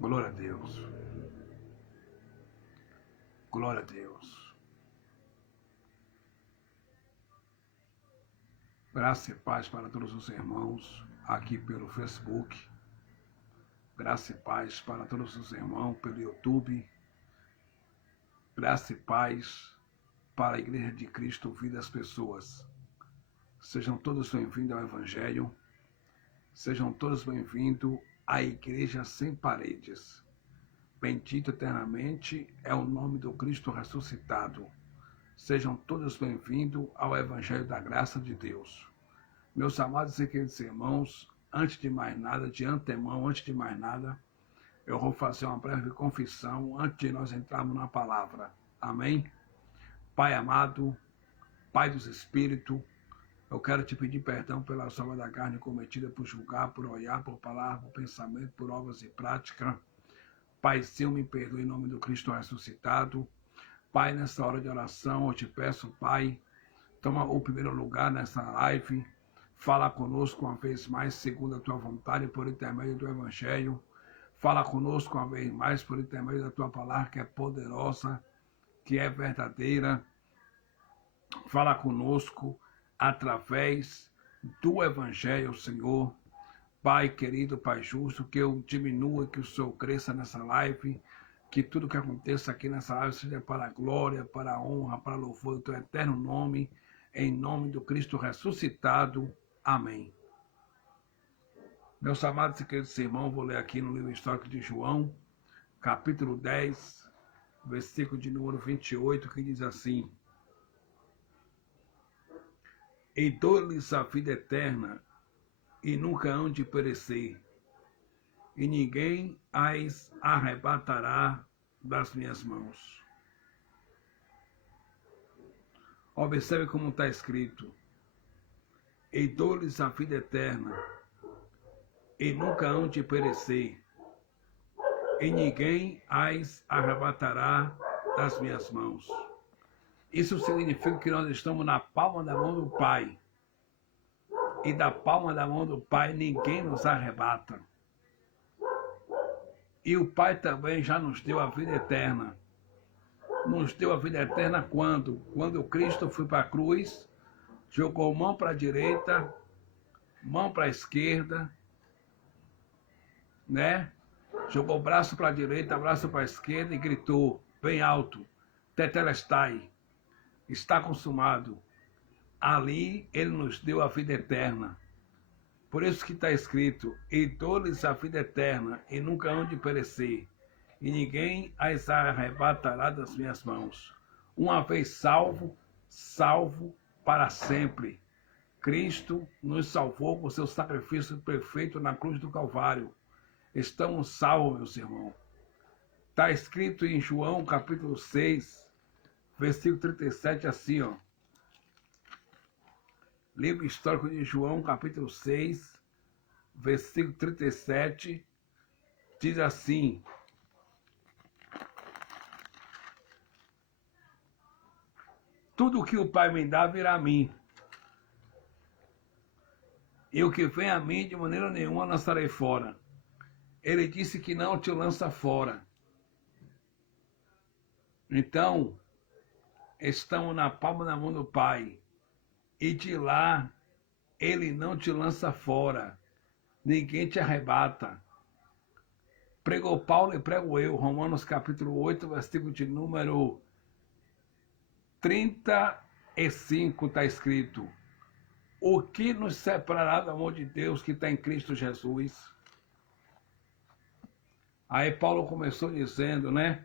Glória a Deus. Glória a Deus. Graça e paz para todos os irmãos aqui pelo Facebook. Graça e paz para todos os irmãos pelo YouTube. Graça e paz para a Igreja de Cristo Vida das Pessoas. Sejam todos bem-vindos ao Evangelho. Sejam todos bem-vindos à Igreja Sem Paredes. Bendito eternamente é o nome do Cristo ressuscitado. Sejam todos bem-vindos ao Evangelho da Graça de Deus. Meus amados e queridos irmãos, antes de mais nada, de antemão, antes de mais nada, eu vou fazer uma breve confissão antes de nós entrarmos na palavra. Amém? Pai amado, Pai dos Espíritos, eu quero te pedir perdão pela obra da carne cometida por julgar, por olhar, por palavra, por pensamento, por obras e prática. Pai seu, me perdoe em nome do Cristo ressuscitado. Pai, nessa hora de oração, eu te peço, Pai, toma o primeiro lugar nessa live. Fala conosco uma vez mais, segundo a tua vontade, por intermédio do Evangelho. Fala conosco uma vez mais, por intermédio da tua palavra, que é poderosa, que é verdadeira. Fala conosco através do Evangelho, Senhor. Pai querido, Pai justo, que eu diminua, que o Senhor cresça nessa live, que tudo que aconteça aqui nessa live seja para a glória, para a honra, para a louvor do teu eterno nome, em nome do Cristo ressuscitado. Amém. Meus amados e queridos irmãos, vou ler aqui no livro histórico de João, capítulo 10, versículo de número 28, que diz assim: E dou-lhes a vida eterna, e nunca hão de perecer, e ninguém as arrebatará das minhas mãos. Observe como está escrito: E dou-lhes a vida eterna, e nunca hão de perecer, e ninguém as arrebatará das minhas mãos. Isso significa que nós estamos na palma da mão do Pai. E da palma da mão do Pai ninguém nos arrebata. E o Pai também já nos deu a vida eterna. Nos deu a vida eterna quando? Quando Cristo foi para a cruz, jogou mão para a direita, mão para a esquerda, né? Jogou o braço para a direita, braço para a esquerda e gritou bem alto: Tetelestai, está consumado. Ali ele nos deu a vida eterna. Por isso que está escrito: E dou-lhes a vida eterna, e nunca hão de perecer, e ninguém as arrebatará das minhas mãos. Uma vez salvo, salvo para sempre. Cristo nos salvou com seu sacrifício perfeito na cruz do Calvário. Estamos salvos, meus irmãos. Está escrito em João capítulo 6, versículo 37, assim, ó. Livro histórico de João, capítulo 6, versículo 37, diz assim: Tudo o que o Pai me dá virá a mim, e o que vem a mim de maneira nenhuma lançarei fora. Ele disse que não te lança fora. Então, estamos na palma da mão do Pai. E de lá, ele não te lança fora. Ninguém te arrebata. Pregou Paulo e prego eu. Romanos capítulo 8, versículo de número 35 está escrito: O que nos separará do amor de Deus que está em Cristo Jesus? Aí Paulo começou dizendo, né?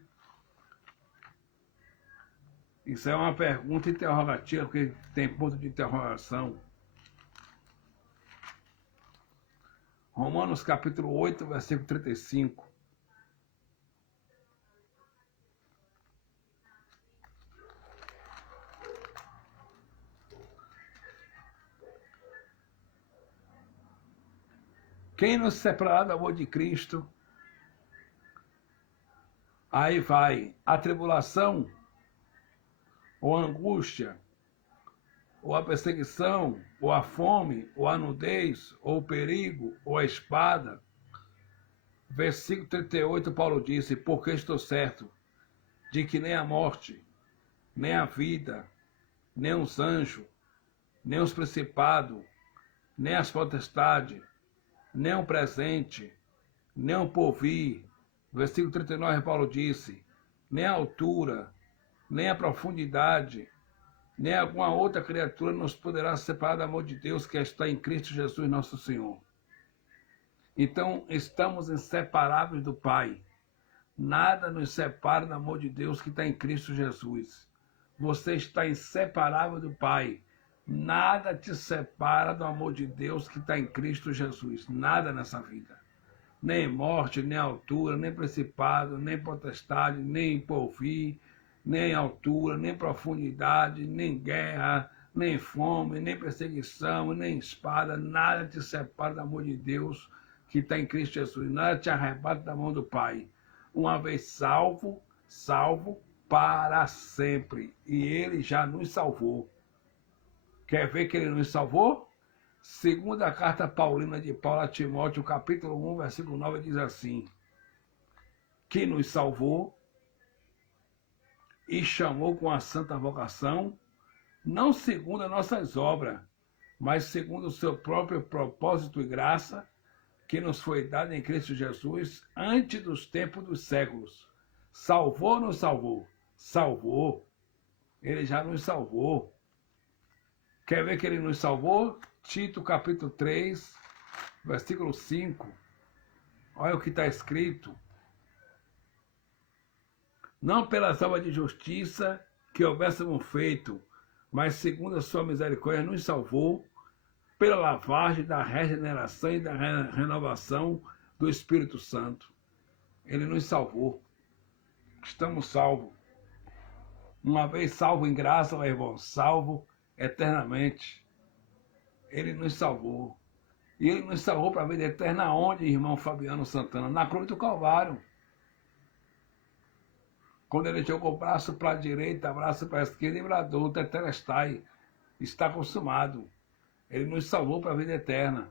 Isso é uma pergunta interrogativa, porque tem ponto de interrogação. Romanos capítulo 8, versículo 35. Quem nos separará do amor de Cristo? Aí vai a tribulação, ou a angústia, ou a perseguição, ou a fome, ou a nudez, ou o perigo, ou a espada. Versículo 38, Paulo disse: porque estou certo de que nem a morte, nem a vida, nem os anjos, nem os principados, nem as potestades, nem o presente, nem o porvir. Versículo 39, Paulo disse: nem a altura, nem a profundidade, nem alguma outra criatura nos poderá separar do amor de Deus que está em Cristo Jesus nosso Senhor. Então, estamos inseparáveis do Pai. Nada nos separa do amor de Deus que está em Cristo Jesus. Você está inseparável do Pai. Nada te separa do amor de Deus que está em Cristo Jesus. Nada nessa vida. Nem morte, nem altura, nem principado, nem potestade, nem porvir, nem altura, nem profundidade, nem guerra, nem fome, nem perseguição, nem espada. Nada te separa do amor de Deus que está em Cristo Jesus. Nada te arrebata da mão do Pai. Uma vez salvo, salvo para sempre. E Ele já nos salvou. Quer ver que Ele nos salvou? Segunda carta paulina de Paulo a Timóteo, capítulo 1, versículo 9, diz assim: que nos salvou e chamou com a santa vocação, não segundo as nossas obras, mas segundo o seu próprio propósito e graça, que nos foi dado em Cristo Jesus antes dos tempos dos séculos. Salvou ou não salvou? Salvou. Ele já nos salvou. Quer ver que ele nos salvou? Tito capítulo 3, versículo 5. Olha o que está escrito. Não pelas obras de justiça que houvéssemos feito, mas segundo a sua misericórdia nos salvou, pela lavagem da regeneração e da renovação do Espírito Santo. Ele nos salvou. Estamos salvos. Uma vez salvo em graça, meu irmão, salvo eternamente. Ele nos salvou. E Ele nos salvou para a vida eterna onde, irmão Fabiano Santana? Na cruz do Calvário. Quando Ele jogou o braço para a direita, braço para a esquerda e bradou: tetelestai, está consumado. Ele nos salvou para a vida eterna.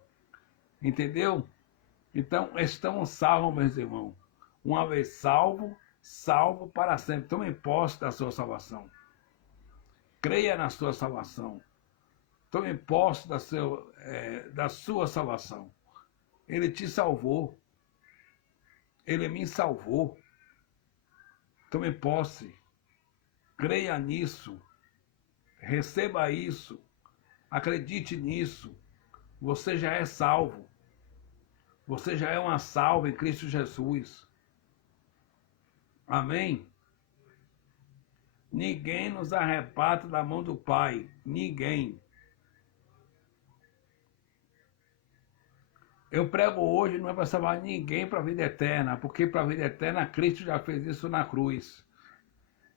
Entendeu? Então, estamos salvos, meus irmãos. Uma vez salvo, salvo para sempre. Tome posse da sua salvação. Creia na sua salvação. Tome posse da sua salvação. Ele te salvou. Ele me salvou. Tome posse. Creia nisso. Receba isso. Acredite nisso. Você já é salvo. Você já é uma salva em Cristo Jesus. Amém? Ninguém nos arrebata da mão do Pai. Ninguém. Eu prego hoje não é para salvar ninguém para a vida eterna, porque para a vida eterna Cristo já fez isso na cruz.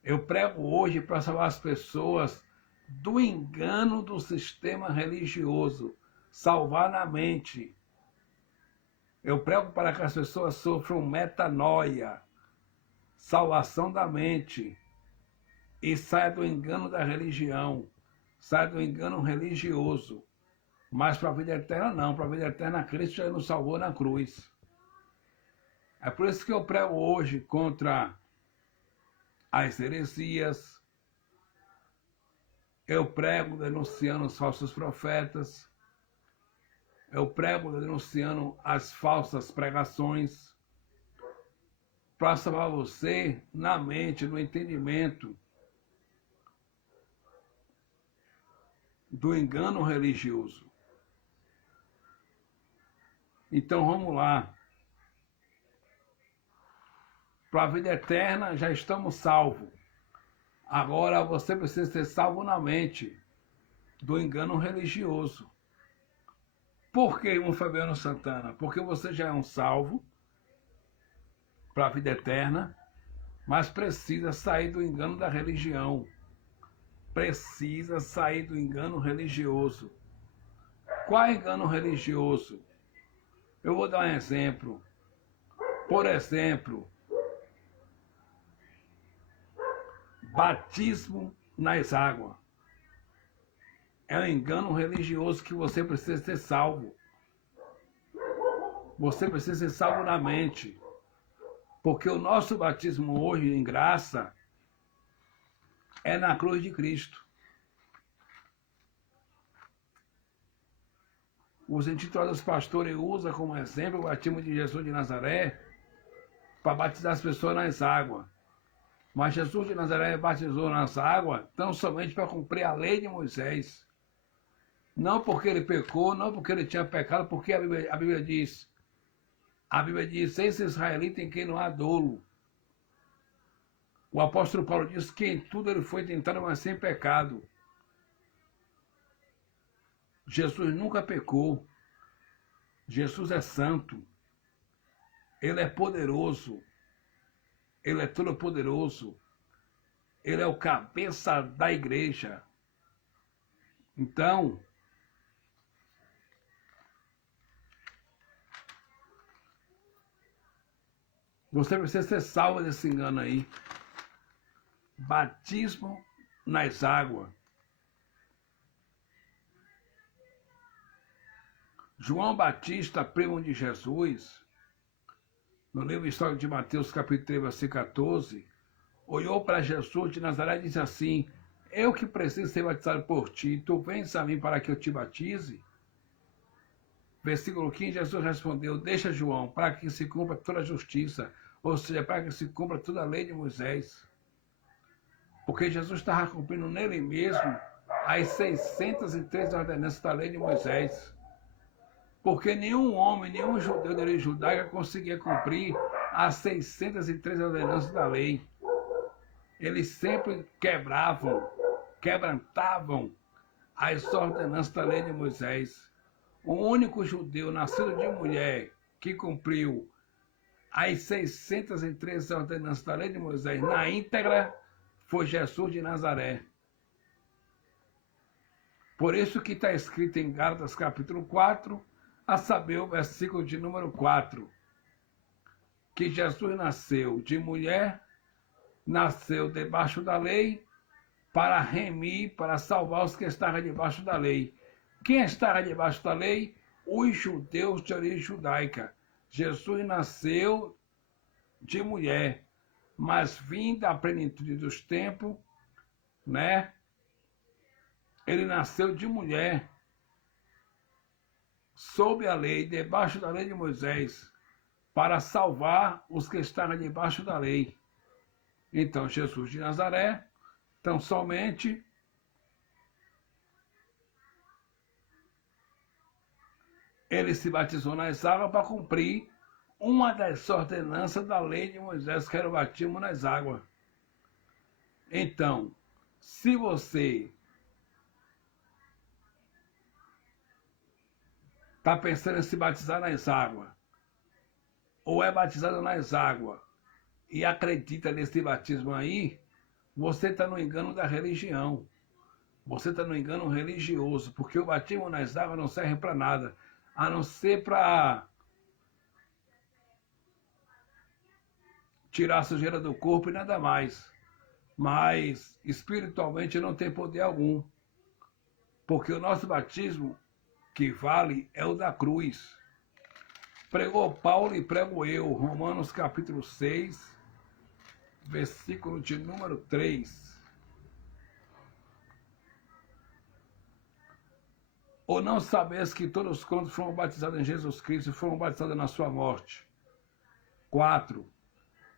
Eu prego hoje para salvar as pessoas do engano do sistema religioso, salvar na mente. Eu prego para que as pessoas sofram metanoia, salvação da mente, e saia do engano da religião, saia do engano religioso. Mas para a vida eterna não, para a vida eterna Cristo já nos salvou na cruz. É por isso que eu prego hoje contra as heresias. Eu prego denunciando os falsos profetas. Eu prego denunciando as falsas pregações. Para salvar você na mente, no entendimento do engano religioso. Então vamos lá. Para a vida eterna já estamos salvos. Agora você precisa ser salvo na mente do engano religioso. Por que, irmão Fabiano Santana? Porque você já é um salvo para a vida eterna, mas precisa sair do engano da religião. Precisa sair do engano religioso. Qual é o engano religioso? Eu vou dar um exemplo. Por exemplo, batismo nas águas. É um engano religioso que você precisa ser salvo. Você precisa ser salvo na mente. Porque o nosso batismo hoje em graça é na cruz de Cristo. Os intitulados pastores usam como exemplo o batismo de Jesus de Nazaré para batizar as pessoas nas águas. Mas Jesus de Nazaré batizou nas águas tão somente para cumprir a lei de Moisés. Não porque ele pecou, não porque ele tinha pecado, porque a Bíblia diz, esse israelita em quem não há dolo. O apóstolo Paulo diz que em tudo ele foi tentado, mas sem pecado. Jesus nunca pecou. Jesus é santo. Ele é poderoso. Ele é todo-poderoso. Ele é o cabeça da igreja. Então, você precisa ser salvo desse engano aí. Batismo nas águas. João Batista, primo de Jesus, no livro histórico de Mateus, capítulo 3, versículo 14, olhou para Jesus de Nazaré e disse assim: eu que preciso ser batizado por ti, tu vens a mim para que eu te batize? Versículo 15, Jesus respondeu: deixa João, para que se cumpra toda a justiça, ou seja, para que se cumpra toda a lei de Moisés. Porque Jesus estava cumprindo nele mesmo as 603 ordenanças da lei de Moisés. Porque nenhum homem, nenhum judeu da lei judaica conseguia cumprir as 603 ordenanças da lei. Eles sempre quebrantavam as ordenanças da lei de Moisés. O único judeu nascido de mulher que cumpriu as 603 ordenanças da lei de Moisés na íntegra foi Jesus de Nazaré. Por isso que está escrito em Gálatas capítulo 4, a saber o versículo de número 4, que Jesus nasceu de mulher, nasceu debaixo da lei, para remir, para salvar os que estavam debaixo da lei. Quem estava debaixo da lei? Os judeus de origem judaica. Jesus nasceu de mulher, mas vindo da plenitude dos tempos, né? Ele nasceu de mulher, sob a lei, debaixo da lei de Moisés, para salvar os que estavam debaixo da lei. Então, Jesus de Nazaré, tão somente ele se batizou nas águas para cumprir uma das ordenanças da lei de Moisés, que era o batismo nas águas. Então, se você está pensando em se batizar nas águas, ou é batizado nas águas, e acredita nesse batismo aí, você está no engano da religião. Você está no engano religioso, porque o batismo nas águas não serve para nada, a não ser para tirar a sujeira do corpo e nada mais. Mas espiritualmente não tem poder algum, porque o nosso batismo que vale é o da cruz. Pregou Paulo e prego eu, Romanos capítulo 6, versículo de número 3. Ou não sabes que todos quantos foram batizados em Jesus Cristo foram batizados na sua morte? 4.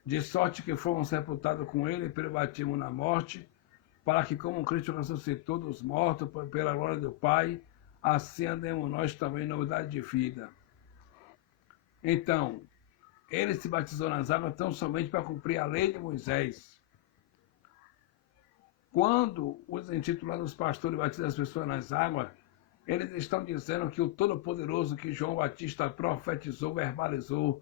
De sorte que foram sepultados com ele pelo batismo na morte, para que como Cristo ressuscitou dos mortos pela glória do Pai, assim andemos nós também em novidade de vida. Então, ele se batizou nas águas tão somente para cumprir a lei de Moisés. Quando os intitulados pastores batizam as pessoas nas águas, eles estão dizendo que o Todo-Poderoso que João Batista profetizou, verbalizou,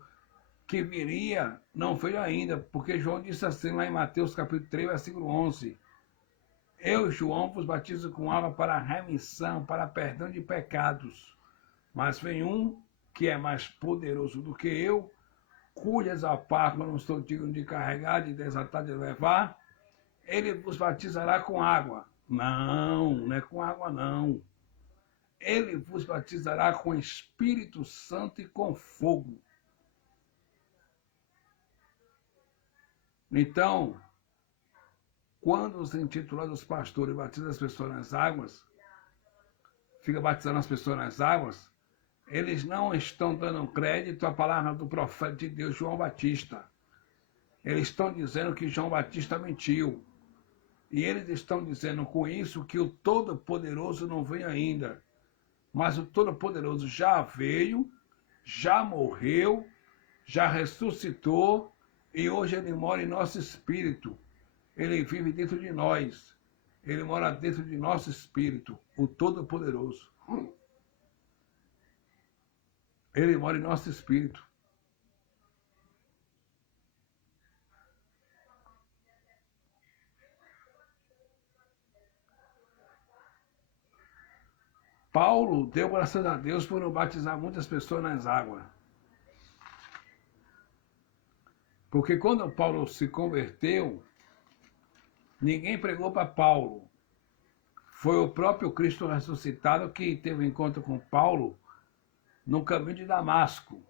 que viria, não veio ainda, porque João disse assim lá em Mateus capítulo 3, versículo 11. Eu, João, vos batizo com água para remissão, para perdão de pecados. Mas vem um que é mais poderoso do que eu, cujas alparcas não estou digno de carregar, de desatar, de levar. Ele vos batizará com água. Não, não é com água não. ele vos batizará com Espírito Santo e com fogo. Então, quando os intitulados pastores batizam as pessoas nas águas, fica batizando as pessoas nas águas, eles não estão dando crédito à palavra do profeta de Deus, João Batista. Eles estão dizendo que João Batista mentiu. E eles estão dizendo com isso que o Todo-Poderoso não veio ainda. Mas o Todo-Poderoso já veio, já morreu, já ressuscitou e hoje ele mora em nosso espírito. Ele vive dentro de nós. Ele mora dentro de nosso espírito, o Todo-Poderoso. Ele mora em nosso espírito. Paulo deu graças a Deus por não batizar muitas pessoas nas águas. Porque quando Paulo se converteu, ninguém pregou para Paulo. Foi o próprio Cristo ressuscitado que teve um encontro com Paulo no caminho de Damasco.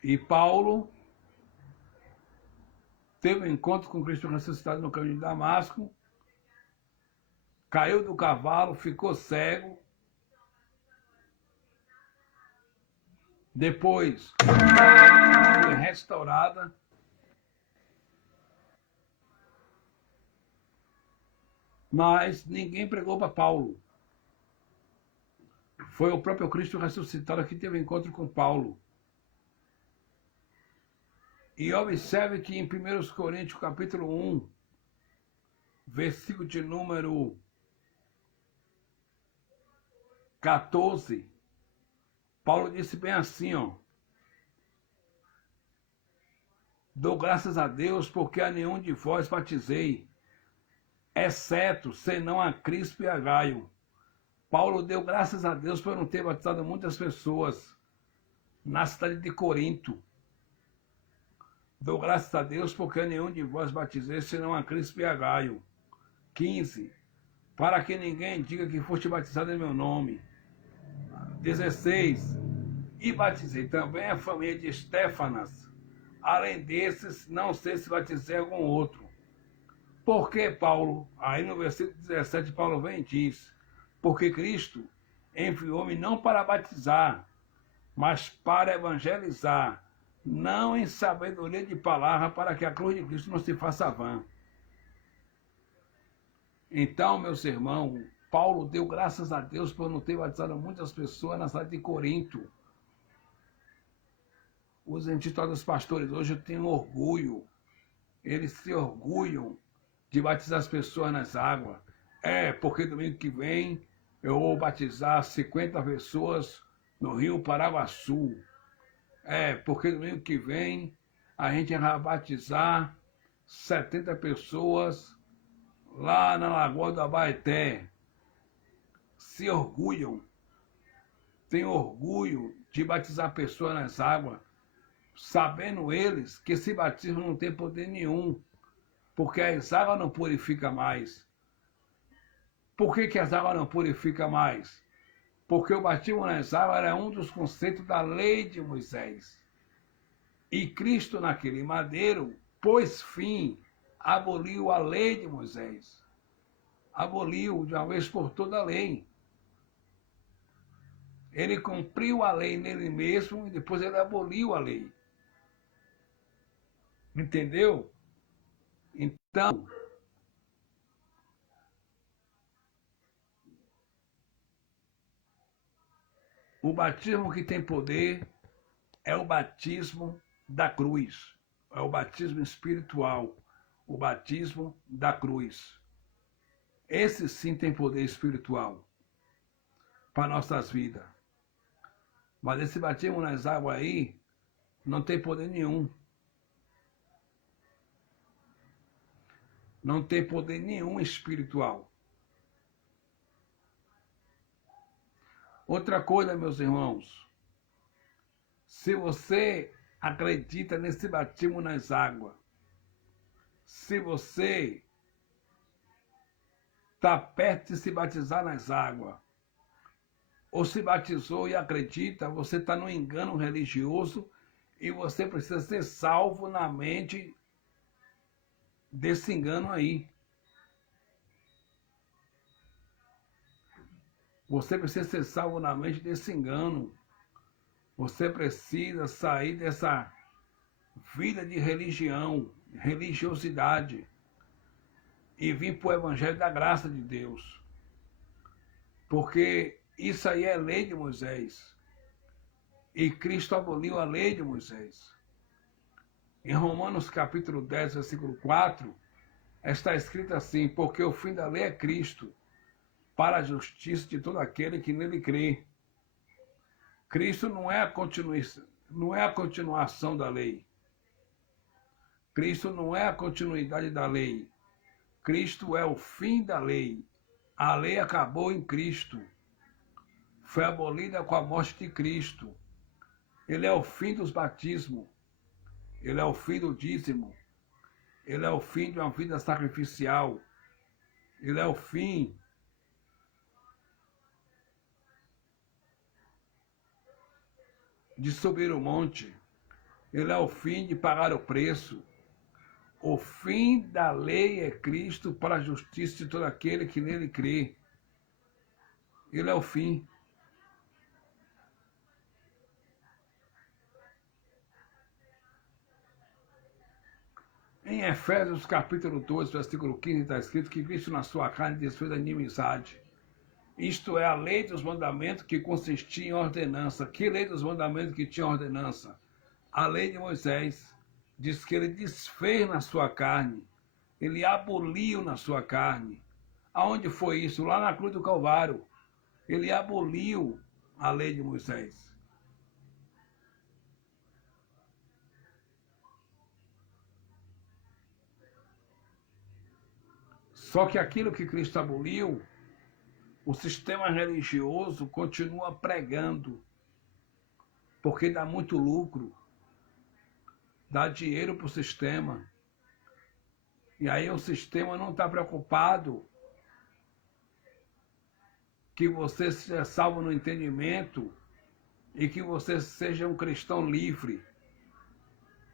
E Paulo teve um encontro com Cristo ressuscitado no caminho de Damasco, caiu do cavalo, ficou cego. Depois foi restaurada. Mas ninguém pregou para Paulo. Foi o próprio Cristo ressuscitado que teve um encontro com Paulo. E observe que em 1 Coríntios capítulo 1, versículo de número 14, Paulo disse bem assim, ó: dou graças a Deus porque a nenhum de vós batizei, exceto, senão a Crispo e a Gaio. Paulo deu graças a Deus por não ter batizado muitas pessoas na cidade de Corinto. Dou graças a Deus porque a nenhum de vós batizei, senão a Crispo e a Gaio. 15. Para que ninguém diga que foste batizado em meu nome. 16. E batizei também a família de Estéfanas. Além desses, não sei se batizei algum outro. Porque Paulo, aí no versículo 17, Paulo vem e diz: porque Cristo enviou-me não para batizar, mas para evangelizar, não em sabedoria de palavra, para que a cruz de Cristo não se faça vã. Então, meus irmãos, Paulo deu graças a Deus por não ter batizado muitas pessoas na cidade de Corinto. Os intitulados pastores hoje têm orgulho. Eles se orgulham de batizar as pessoas nas águas. Porque domingo que vem eu vou batizar 50 pessoas no Rio Paraguaçu. Porque domingo que vem a gente vai batizar 70 pessoas lá na Lagoa do Abaeté. Se orgulham, têm orgulho de batizar pessoas nas águas, sabendo eles que esse batismo não tem poder nenhum, porque as águas não purificam mais. Por que as águas não purificam mais? Porque o batismo nas águas era um dos conceitos da lei de Moisés. E Cristo, naquele madeiro, pôs fim, aboliu a lei de Moisés. Aboliu de uma vez por toda a lei. Ele cumpriu a lei nele mesmo e depois ele aboliu a lei. Entendeu? Então, o batismo que tem poder é o batismo da cruz. É o batismo espiritual. O batismo da cruz. Esse sim tem poder espiritual para nossas vidas. Mas esse batismo nas águas aí não tem poder nenhum. Não tem poder nenhum espiritual. Outra coisa, meus irmãos, se você acredita nesse batismo nas águas, se você está perto de se batizar nas águas, ou se batizou e acredita, você está no engano religioso e você precisa ser salvo na mente desse engano aí. Você precisa ser salvo na mente desse engano. Você precisa sair dessa vida de religião, religiosidade, e vir para o Evangelho da graça de Deus. Porque isso aí é lei de Moisés. E Cristo aboliu a lei de Moisés. Em Romanos capítulo 10, versículo 4, está escrito assim: porque o fim da lei é Cristo, para a justiça de todo aquele que nele crê. Cristo não é a continuação da lei. Cristo não é a continuidade da lei. Cristo é o fim da lei. A lei acabou em Cristo. Foi abolida com a morte de Cristo. Ele é o fim dos batismos. Ele é o fim do dízimo. Ele é o fim de uma vida sacrificial. Ele é o fim de subir o monte. Ele é o fim de pagar o preço. O fim da lei é Cristo para a justiça de todo aquele que nele crê. Ele é o fim. Em Efésios capítulo 2, versículo 15, está escrito que Cristo na sua carne desfez a inimizade. Isto é a lei dos mandamentos que consistia em ordenança. Que lei dos mandamentos que tinha ordenança? A lei de Moisés diz que ele desfez na sua carne. Ele aboliu na sua carne. Aonde foi isso? Lá na cruz do Calvário. Ele aboliu a lei de Moisés. Só que aquilo que Cristo aboliu, o sistema religioso continua pregando, porque dá muito lucro, dá dinheiro para o sistema. E aí o sistema não está preocupado que você seja salvo no entendimento e que você seja um cristão livre.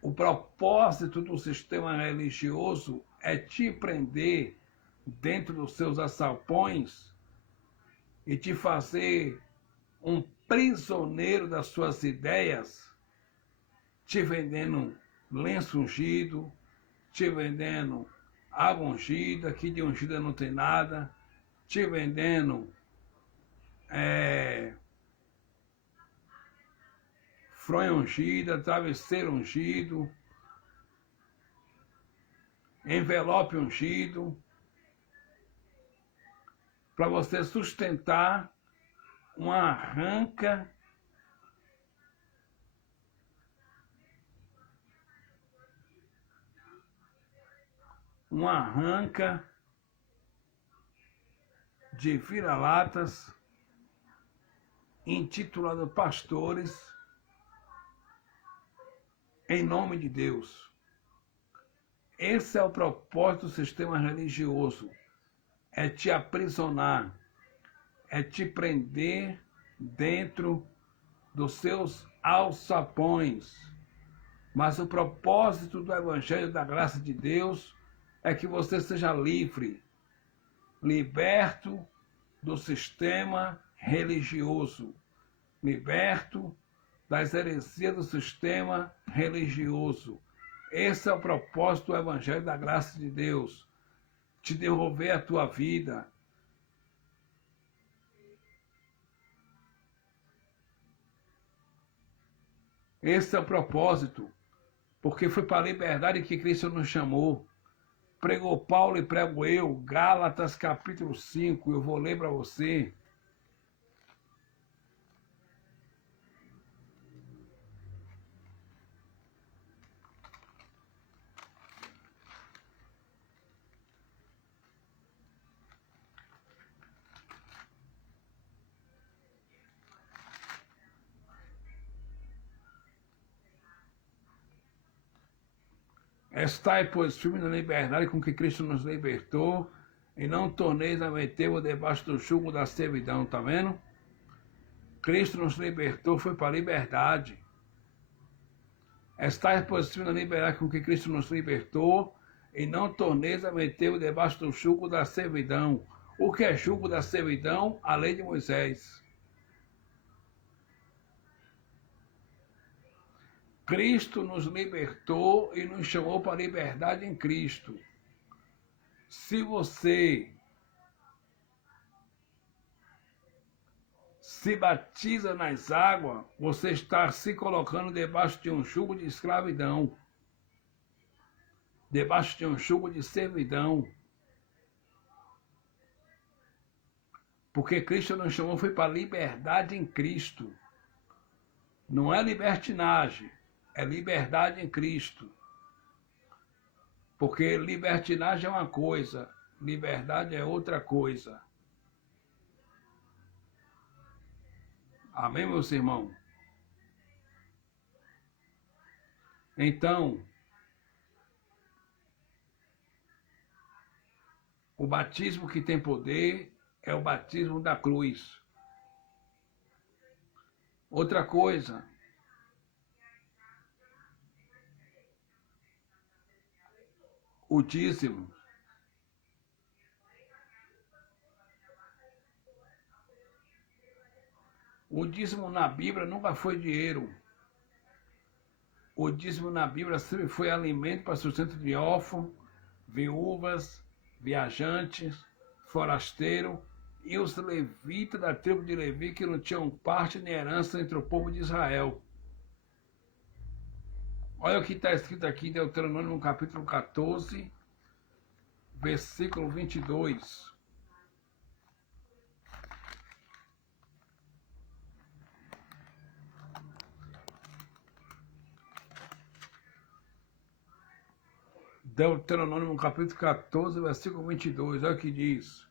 O propósito do sistema religioso é te prender dentro dos seus açapões e te fazer um prisioneiro das suas ideias, te vendendo lenço ungido, te vendendo água ungida, que de ungida não tem nada, te vendendo fronha ungida, travesseiro ungido, envelope ungido, para você sustentar uma arranca de vira-latas intitulado Pastores em nome de Deus. Esse é o propósito do sistema religioso. É te aprisionar, é te prender dentro dos seus alçapões. Mas o propósito do Evangelho da Graça de Deus é que você seja livre, liberto do sistema religioso, liberto das heresias do sistema religioso. Esse é o propósito do Evangelho da Graça de Deus, te devolver a tua vida. Esse é o propósito, porque foi para a liberdade que Cristo nos chamou. Pregou Paulo e prego eu, Gálatas capítulo 5, eu vou ler para você. Estai, pois, firme na liberdade com que Cristo nos libertou, e não torneis a meter-vos debaixo do jugo da servidão, tá vendo? Cristo nos libertou, foi para a liberdade. Estais possível na liberdade com que Cristo nos libertou, e não torneis a meter-vos debaixo do jugo da servidão. O que é jugo da servidão? A lei de Moisés. Cristo nos libertou e nos chamou para a liberdade em Cristo. Se você se batiza nas águas, você está se colocando debaixo de um jugo de escravidão, debaixo de um jugo de servidão. Porque Cristo nos chamou foi para a liberdade em Cristo. Não é libertinagem, é liberdade em Cristo. Porque libertinagem é uma coisa, liberdade é outra coisa. Amém, meus irmãos? Então, o batismo que tem poder é o batismo da cruz. Outra coisa, o dízimo. O dízimo na Bíblia nunca foi dinheiro. O dízimo na Bíblia sempre foi alimento para sustento de órfãos, viúvas, viajantes, forasteiros e os levitas da tribo de Levi que não tinham parte nem herança entre o povo de Israel. Olha o que está escrito aqui em Deuteronômio, no capítulo 14, versículo 22. Deuteronômio, capítulo 14, versículo 22, olha o que diz.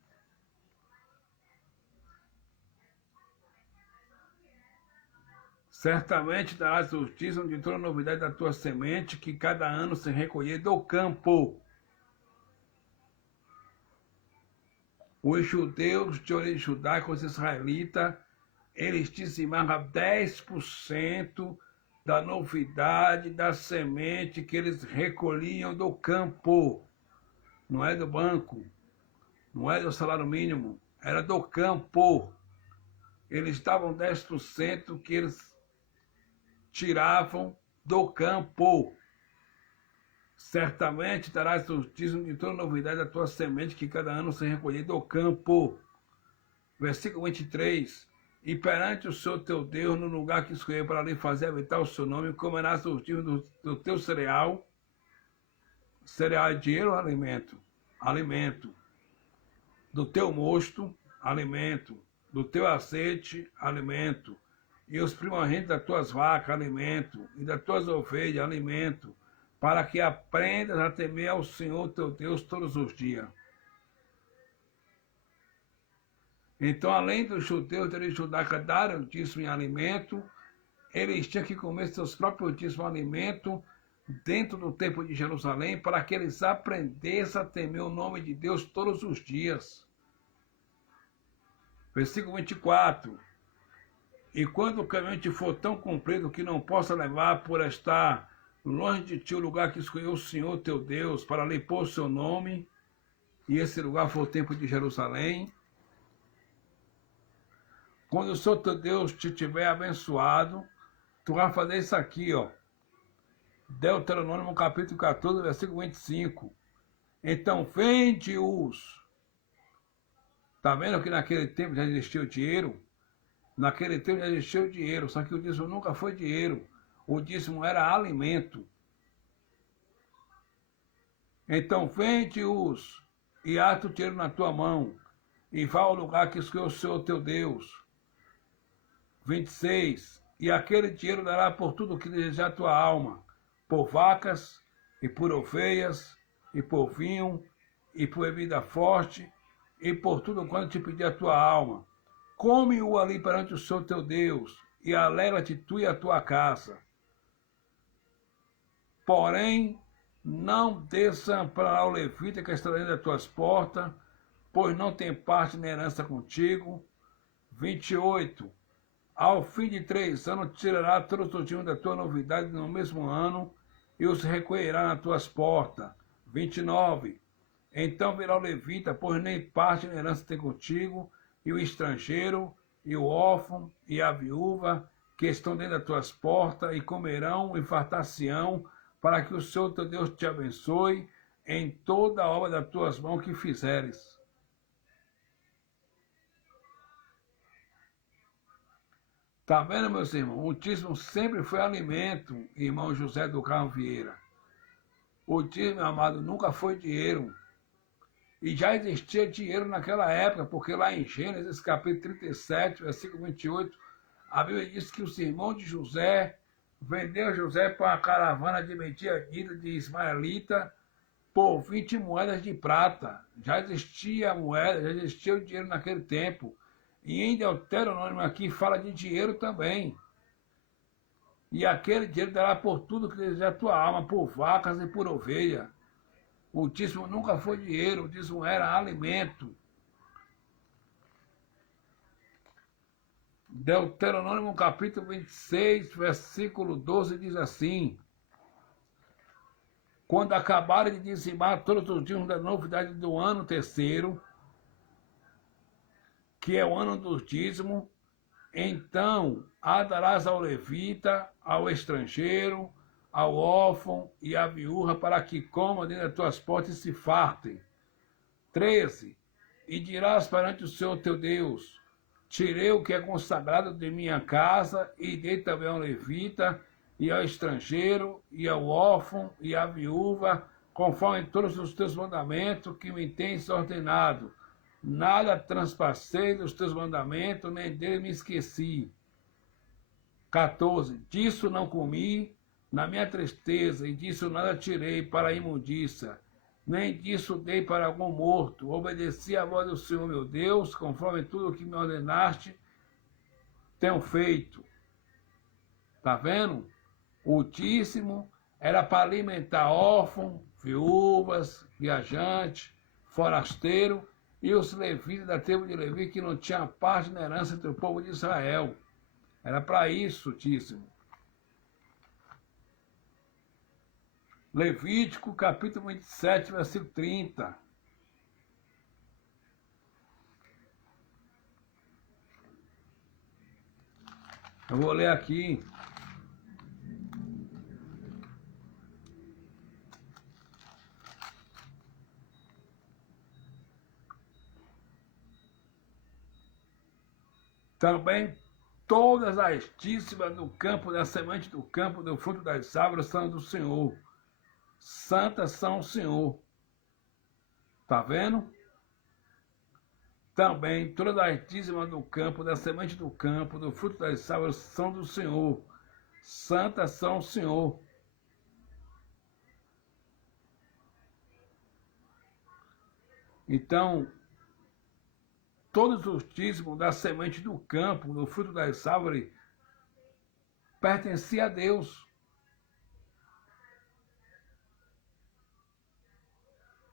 Certamente darás os dízimos de toda a novidade da tua semente, que cada ano se recolher do campo. Os judeus de origem judaica, os israelitas, eles dizimavam 10% da novidade da semente que eles recolhiam do campo. Não é do banco, não é do salário mínimo, era do campo. Eles davam 10% que eles tiravam do campo. Certamente darás os dízimos de toda novidade da tua semente que cada ano se recolher do campo. Versículo 23. E perante o Senhor teu Deus, no lugar que escolheu para lhe fazer habitar o seu nome, comerás os dízimos do teu cereal. Cereal é dinheiro ou alimento? Alimento. Do teu mosto, alimento. Do teu azeite, alimento. E os primogênitos das tuas vacas, alimento. E das tuas ovelhas, alimento. Para que aprendas a temer ao Senhor teu Deus todos os dias. Então, além dos judeus de judaica darem o dízimo em alimento, eles tinham que comer seus próprios dízimos em alimento dentro do templo de Jerusalém, para que eles aprendessem a temer o nome de Deus todos os dias. Versículo 24. E quando o caminho te for tão comprido que não possa levar por estar longe de ti o lugar que escolheu o Senhor teu Deus para lhe pôr o seu nome, e esse lugar for o templo de Jerusalém, quando o Senhor teu Deus te tiver abençoado, tu vai fazer isso aqui, ó. Deuteronômio capítulo 14, versículo 25. Então vende-os. Tá vendo que naquele tempo já existia o dinheiro? Naquele tempo já existia o dinheiro, só que o dízimo nunca foi dinheiro. O dízimo era alimento. Então vende-os e ata o dinheiro na tua mão e vá ao lugar que escolheu o Senhor teu Deus. 26. E aquele dinheiro dará por tudo o que desejar a tua alma, por vacas, e por ovelhas, e por vinho, e por bebida forte, e por tudo quanto te pedir a tua alma. Come-o ali perante o Senhor teu Deus, e alegra-te tu e a tua casa. Porém, não desamparará o levita que está dentro das tuas portas, pois não tem parte na herança contigo. 28. Ao fim de 3 anos, tirará todos os dízimos da tua novidade no mesmo ano e os recolherá nas tuas portas. 29. Então virá o levita, pois nem parte na herança tem contigo, e o estrangeiro, e o órfão, e a viúva, que estão dentro das tuas portas, e comerão e fartar-se-ão, para que o Senhor teu Deus te abençoe em toda a obra das tuas mãos que fizeres. Tá vendo, meus irmãos? O dízimo sempre foi alimento, irmão José do Carmo Vieira. O dízimo, meu amado, nunca foi dinheiro. E já existia dinheiro naquela época, porque lá em Gênesis, capítulo 37, versículo 28, a Bíblia diz que os irmãos de José vendeu José para uma caravana de medianita de ismaelita por 20 moedas de prata. Já existia moeda, já existia o dinheiro naquele tempo. E em Deuteronômio aqui fala de dinheiro também. E aquele dinheiro dará por tudo que deseja a tua alma, por vacas e por ovelha. O dízimo nunca foi dinheiro, o dízimo era alimento. Deuteronômio capítulo 26, versículo 12 diz assim: quando acabarem de dizimar todos os dízimos da novidade do ano terceiro, que é o ano dos dízimos, então a darás ao levita, ao estrangeiro, ao órfão e à viúva, para que comam dentro das tuas portas e se fartem. 13. E dirás perante o Senhor teu Deus: tirei o que é consagrado de minha casa, e dei também ao levita, e ao estrangeiro, e ao órfão, e à viúva, conforme todos os teus mandamentos que me tens ordenado. Nada transpassei dos teus mandamentos, nem dele me esqueci. 14. Disso não comi, na minha tristeza, e disso nada tirei para a imundícia, nem disso dei para algum morto. Obedeci à voz do Senhor meu Deus, conforme tudo o que me ordenaste, tenho feito. Tá vendo? O dízimo era para alimentar órfãos, viúvas, viajantes, forasteiro, e os levitas da tribo de Levi, que não tinham parte na herança do povo de Israel. Era para isso o dízimo. Levítico, capítulo 27, versículo 30. Eu vou ler aqui. Também todas as dízimas do campo, da semente do campo, do fruto das árvores são do Senhor. Santas são o Senhor. Tá vendo? Também todas as dízimas do campo, da semente do campo, do fruto das árvores são do Senhor. Santas são o Senhor. Então, todos os dízimos da semente do campo, do fruto das árvores, pertenciam a Deus.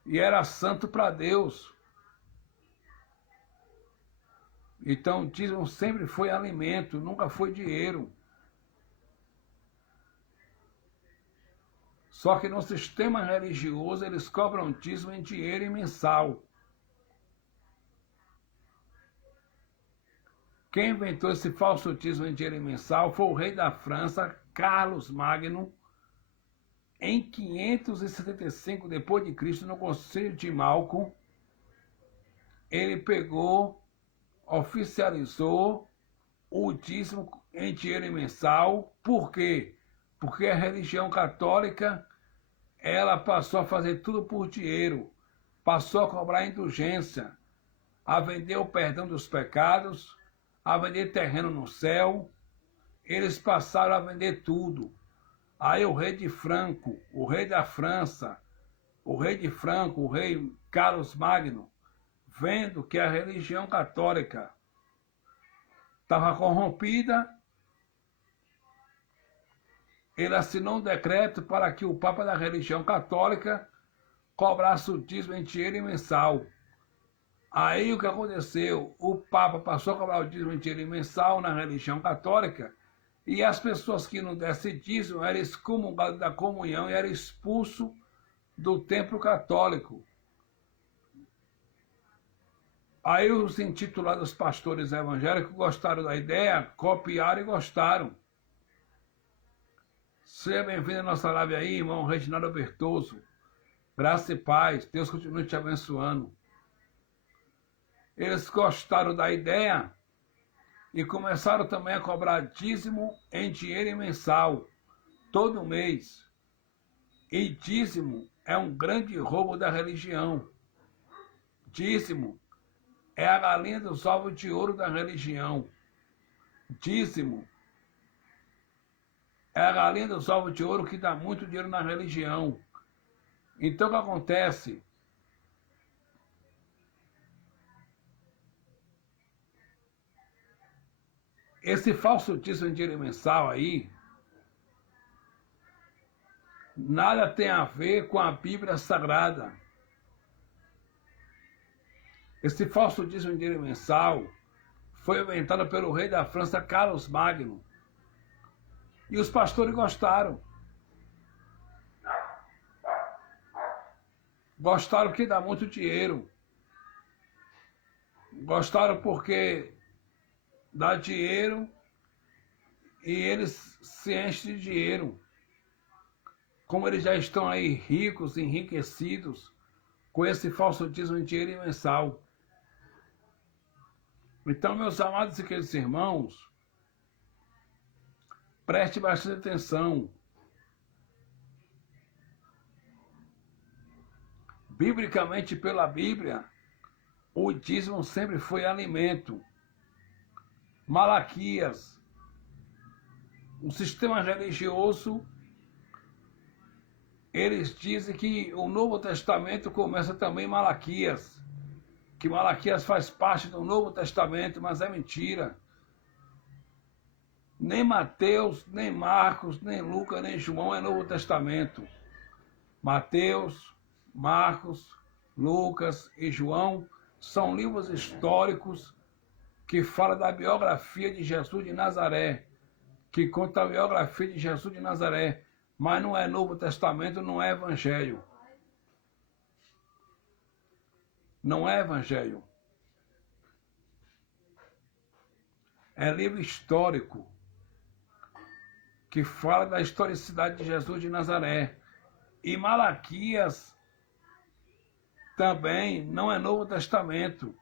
E era santo para Deus. Então, o dízimo sempre foi alimento, nunca foi dinheiro. Só que no sistema religioso, eles cobram dízimo em dinheiro e mensal. Quem inventou esse falso dízimo em dinheiro mensal foi o rei da França, Carlos Magno, em 575 depois de Cristo, no Concílio de Malco. Ele pegou, oficializou o dízimo em dinheiro mensal. Por quê? Porque a religião católica, ela passou a fazer tudo por dinheiro, passou a cobrar indulgência, a vender o perdão dos pecados, a vender terreno no céu. Eles passaram a vender tudo. Aí o rei de Franco, o rei da França, o rei de Franco, o rei Carlos Magno, vendo que a religião católica estava corrompida, ele assinou um decreto para que o Papa da religião católica cobrasse o dízimo em dinheiro mensal. Aí o que aconteceu? O Papa passou a cobrar o dízimo inteiro mensal na religião católica e as pessoas que não dessem dízimo eram excomungadas da comunhão e eram expulsos do templo católico. Aí os intitulados pastores evangélicos gostaram da ideia, copiaram e gostaram. Seja bem-vindo à nossa live aí, irmão Reginaldo Bertoso. Graça e paz, Deus continue te abençoando. Eles gostaram da ideia e começaram também a cobrar dízimo em dinheiro mensal, todo mês. E dízimo é um grande roubo da religião. Dízimo é a galinha dos ovos de ouro da religião. Dízimo é a galinha dos ovos de ouro que dá muito dinheiro na religião. Então o que acontece? Esse falso dízimo em dinheiro mensal aí, nada tem a ver com a Bíblia Sagrada. Esse falso dízimo em dinheiro mensal foi inventado pelo rei da França, Carlos Magno. E os pastores gostaram. Gostaram que dá muito dinheiro. Gostaram porque dá dinheiro e eles se enchem de dinheiro. Como eles já estão aí ricos, enriquecidos, com esse falso dízimo em dinheiro mensal. Então, meus amados e queridos irmãos, preste bastante atenção. Biblicamente, pela Bíblia, o dízimo sempre foi alimento. Malaquias, o sistema religioso, eles dizem que o Novo Testamento começa também em Malaquias, que Malaquias faz parte do Novo Testamento, mas é mentira. Nem Mateus, nem Marcos, nem Lucas, nem João é Novo Testamento. Mateus, Marcos, Lucas e João são livros históricos que falam da biografia de Jesus de Nazaré, que conta a biografia de Jesus de Nazaré, mas não é Novo Testamento, não é Evangelho. Não é Evangelho. É livro histórico que fala da historicidade de Jesus de Nazaré. E Malaquias também não é Novo Testamento.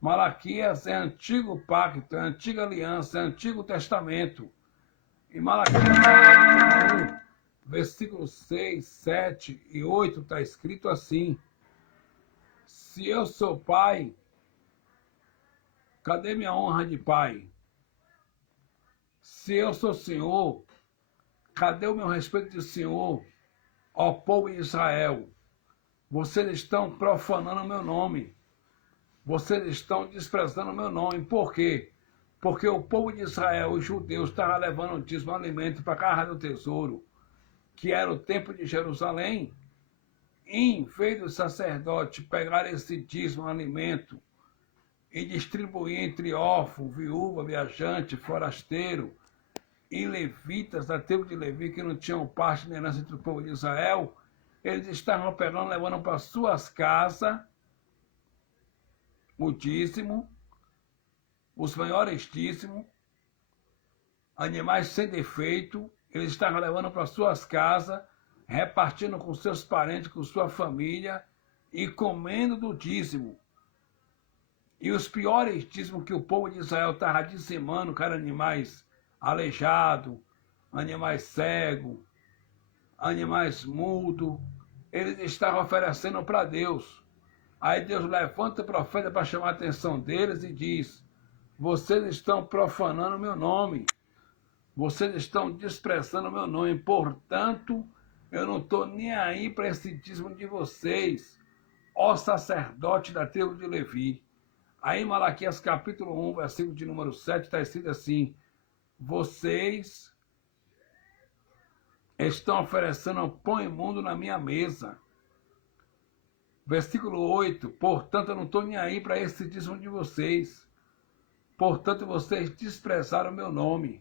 Malaquias é Antigo Pacto, é Antiga Aliança, é Antigo Testamento. E Malaquias, versículos 6, 7 e 8, está escrito assim: se eu sou pai, cadê minha honra de pai? Se eu sou senhor, cadê o meu respeito de senhor? Ó povo de Israel, vocês estão profanando o meu nome. Vocês estão desprezando o meu nome. Por quê? Porque o povo de Israel, os judeus, estavam levando o dízimo alimento para a casa do tesouro, que era o templo de Jerusalém. E, em vez do sacerdote pegar esse dízimo alimento e distribuir entre órfão, viúva, viajante, forasteiro e levitas da tribo de Levi, que não tinham parte nem herança entre o povo de Israel, eles estavam pegando, levando para suas casas o dízimo, os maiores dízimos, animais sem defeito, eles estavam levando para suas casas, repartindo com seus parentes, com sua família e comendo do dízimo. E os piores dízimos que o povo de Israel estava dizimando, que eram animais aleijados, animais cegos, animais mudos, eles estavam oferecendo para Deus. Aí Deus levanta o profeta para chamar a atenção deles e diz: vocês estão profanando o meu nome, vocês estão desprezando o meu nome, portanto, eu não estou nem aí para esse dízimo de vocês, ó sacerdote da tribo de Levi. Aí em Malaquias capítulo 1, versículo de número 7, está escrito assim: vocês estão oferecendo pão imundo na minha mesa. Versículo 8, portanto eu não estou nem aí para esse dízimo de vocês. Portanto vocês desprezaram o meu nome.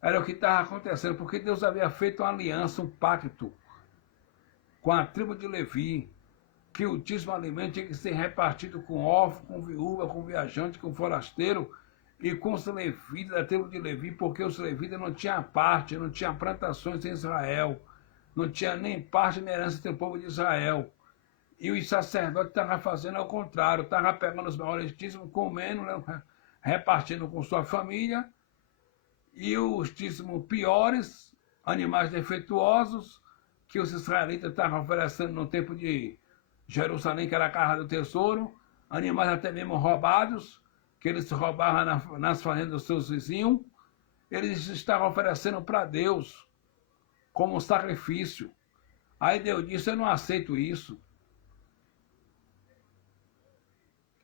Era o que estava acontecendo, porque Deus havia feito uma aliança, um pacto com a tribo de Levi, que o dízimo alimento tinha que ser repartido com órfão, com viúva, com viajante, com forasteiro e com os levitas da tribo de Levi, porque os levitas não tinham parte, não tinham plantações em Israel, não tinha nem parte nem herança entre o povo de Israel. E os sacerdotes estavam fazendo ao contrário, estavam pegando os maiores dízimos, comendo, repartindo com sua família, e os dízimos piores, animais defeituosos, que os israelitas estavam oferecendo no tempo de Jerusalém, que era a casa do tesouro, animais até mesmo roubados, que eles roubavam nas fazendas dos seus vizinhos, eles estavam oferecendo para Deus como sacrifício. Aí Deus disse, eu não aceito isso.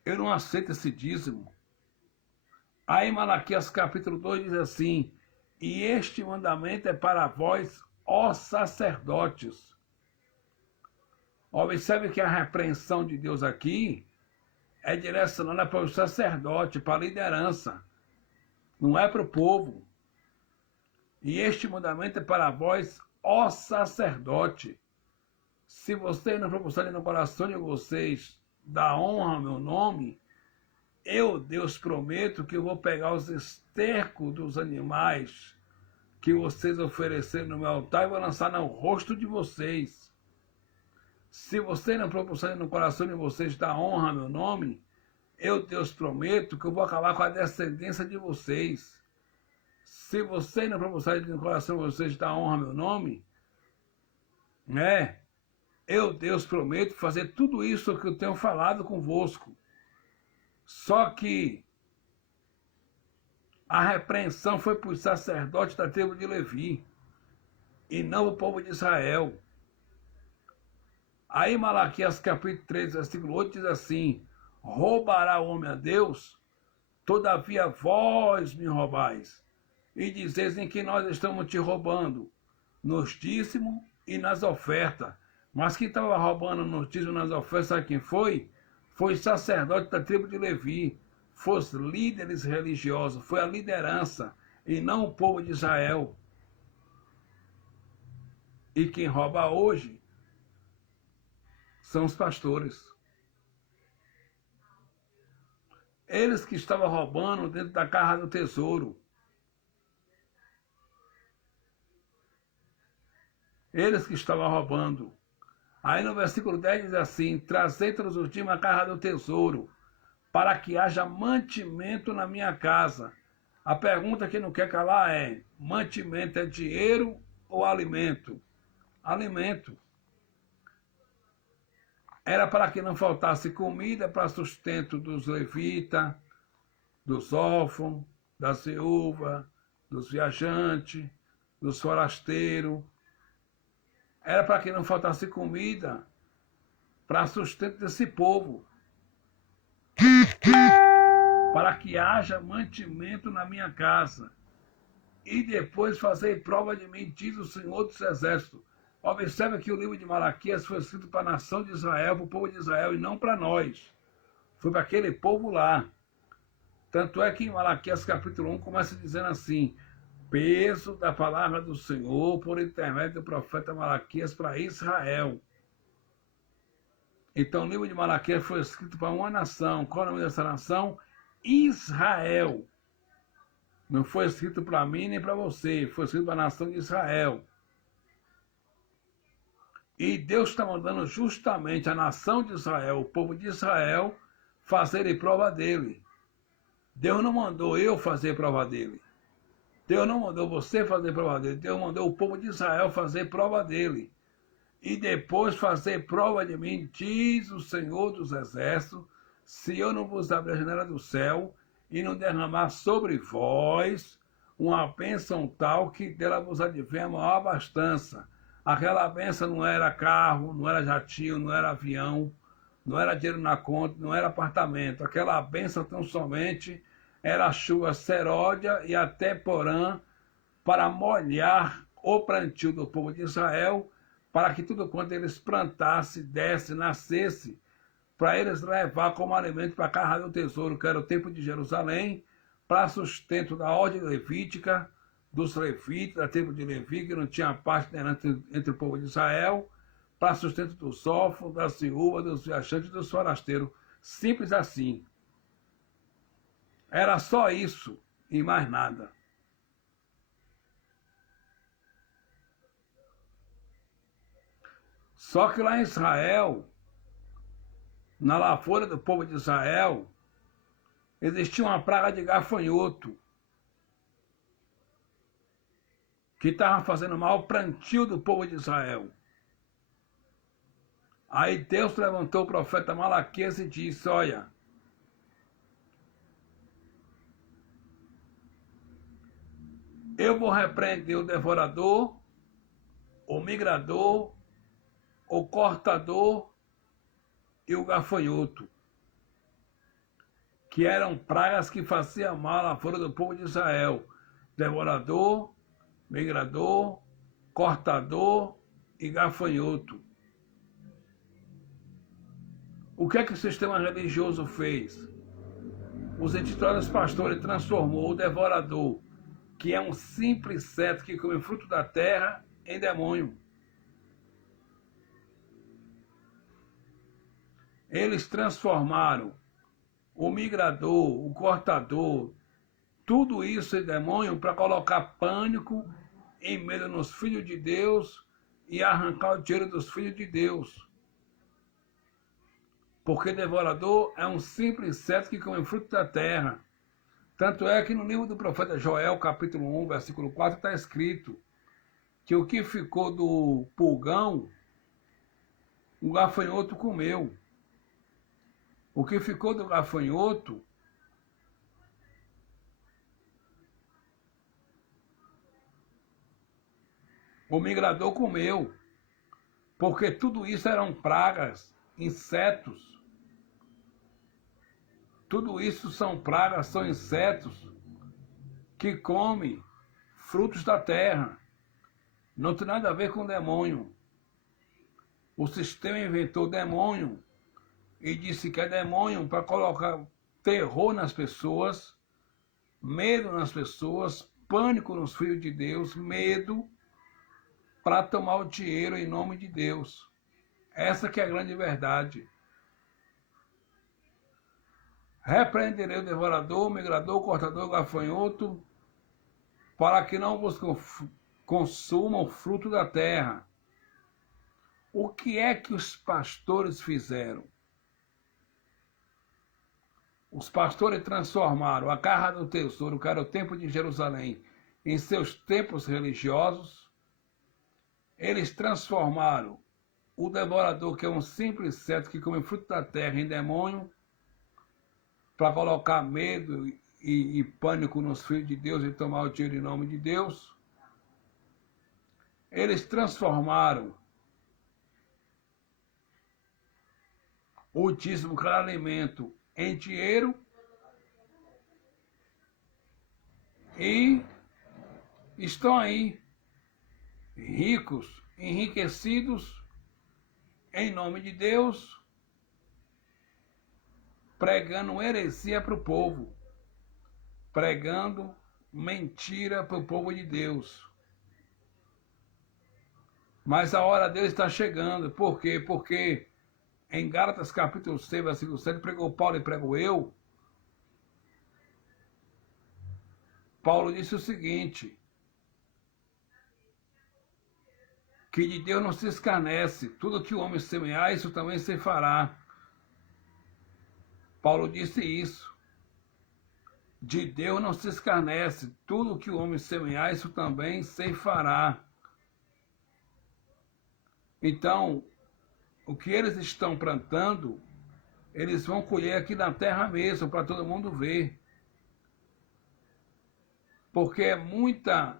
Eu não aceito esse dízimo. Aí Malaquias capítulo 2 diz assim, e este mandamento é para vós, ó sacerdotes. Observe que a repreensão de Deus aqui é direcionada para o sacerdote, para a liderança. Não é para o povo. E este mandamento é para vós, ó sacerdote. Se vocês não propuserem no coração de vocês dar honra ao meu nome, eu, Deus, prometo que eu vou pegar os estercos dos animais que vocês ofereceram no meu altar e vou lançar no rosto de vocês. Se vocês não propuserem no coração de vocês dar honra ao meu nome, eu, Deus, prometo que eu vou acabar com a descendência de vocês. Se vocês não propuserem no coração de vocês dar honra ao meu nome, eu, Deus, prometo fazer tudo isso que eu tenho falado convosco. Só que a repreensão foi para os sacerdotes da tribo de Levi e não o povo de Israel. Aí Malaquias capítulo 3, versículo 8 diz assim, roubará o homem a Deus? Todavia vós me roubais. E dizeis em que nós estamos te roubando, nos dízimos e nas ofertas. Mas quem estava roubando nos dízimos e nas ofertas, sabe quem foi? Foi sacerdote da tribo de Levi, foi os líderes religiosos, foi a liderança, e não o povo de Israel. E quem rouba hoje são os pastores. Eles que estavam roubando dentro da casa do tesouro. Eles que estavam roubando. Aí no versículo 10 diz assim, trazei todos os dias a casa do tesouro, para que haja mantimento na minha casa. A pergunta que não quer calar é, mantimento é dinheiro ou alimento? Alimento. Era para que não faltasse comida para sustento dos levitas, dos órfãos, das viúvas, dos viajantes, dos forasteiros. Era para que não faltasse comida para sustento desse povo. Para que haja mantimento na minha casa. E depois fazer prova de mim, diz o Senhor dos Exércitos. Observe que o livro de Malaquias foi escrito para a nação de Israel, para o povo de Israel, e não para nós. Foi para aquele povo lá. Tanto é que em Malaquias capítulo 1 começa dizendo assim, peso da palavra do Senhor por intermédio do profeta Malaquias para Israel. Então o livro de Malaquias foi escrito para uma nação. Qual é o nome dessa nação? Israel. Não foi escrito para mim nem para você, foi escrito para a nação de Israel. E Deus está mandando justamente a nação de Israel, o povo de Israel, fazerem prova dele. Deus não mandou eu fazer prova dele. Deus não mandou você fazer prova dele. Deus mandou o povo de Israel fazer prova dele. E depois fazer prova de mim, diz o Senhor dos Exércitos, se eu não vos abrir a janela do céu e não derramar sobre vós uma bênção tal que dela vos advém a maior abastança. Aquela bênção não era carro, não era jatinho, não era avião, não era dinheiro na conta, não era apartamento. Aquela bênção tão somente era a chuva seródia e até porã para molhar o plantio do povo de Israel, para que tudo quanto eles plantassem, desse, nascesse, para eles levar como alimento para a casa do tesouro, que era o templo de Jerusalém, para sustento da ordem levítica, dos levitas, da templo de Levi, que não tinha parte entre o povo de Israel, para sustento dos órfãos, das viúvas, dos viajantes e dos forasteiros. Simples assim. Era só isso e mais nada. Só que lá em Israel, na lavoura do povo de Israel, existia uma praga de gafanhoto que estava fazendo mal ao plantio do povo de Israel. Aí Deus levantou o profeta Malaquias e disse: olha, eu vou repreender o devorador, o migrador, o cortador e o gafanhoto, que eram pragas que faziam mal à lavoura do povo de Israel. Devorador, migrador, cortador e gafanhoto. O que é que o sistema religioso fez? Os intitulados pastores transformou o devorador, que é um simples inseto que come fruto da terra, em demônio. Eles transformaram o migrador, o cortador, tudo isso em demônio para colocar pânico e medo nos filhos de Deus e arrancar o dinheiro dos filhos de Deus. Porque devorador é um simples inseto que come fruto da terra. Tanto é que no livro do profeta Joel, capítulo 1, versículo 4, está escrito que o que ficou do pulgão, o gafanhoto comeu. O que ficou do gafanhoto, o migrador comeu. Porque tudo isso eram pragas, insetos. Tudo isso são pragas, são insetos que comem frutos da terra. Não tem nada a ver com demônio. O sistema inventou demônio e disse que é demônio para colocar terror nas pessoas, medo nas pessoas, pânico nos filhos de Deus, medo para tomar o dinheiro em nome de Deus. Essa que é a grande verdade. Repreenderei o devorador, o migrador, o cortador, o gafanhoto, para que não vos consumam o fruto da terra. O que é que os pastores fizeram? Os pastores transformaram a casa do tesouro, que era o templo de Jerusalém, em seus templos religiosos. Eles transformaram o devorador, que é um simples inseto que come fruto da terra, em demônio, para colocar medo e pânico nos filhos de Deus e tomar o dinheiro em nome de Deus. Eles transformaram o dízimo, que era alimento, em dinheiro e estão aí ricos, enriquecidos em nome de Deus, pregando heresia para o povo, pregando mentira para o povo de Deus. Mas a hora deles está chegando. Por quê? Porque em Gálatas capítulo 6, versículo 7, pregou Paulo e prego eu. Paulo disse o seguinte: que de Deus não se escarnece, tudo que o homem semear, isso também se fará. Paulo disse isso. De Deus não se escarnece, tudo que o homem semear, isso também se fará. Então, o que eles estão plantando, eles vão colher aqui na terra mesmo, para todo mundo ver. Porque é muita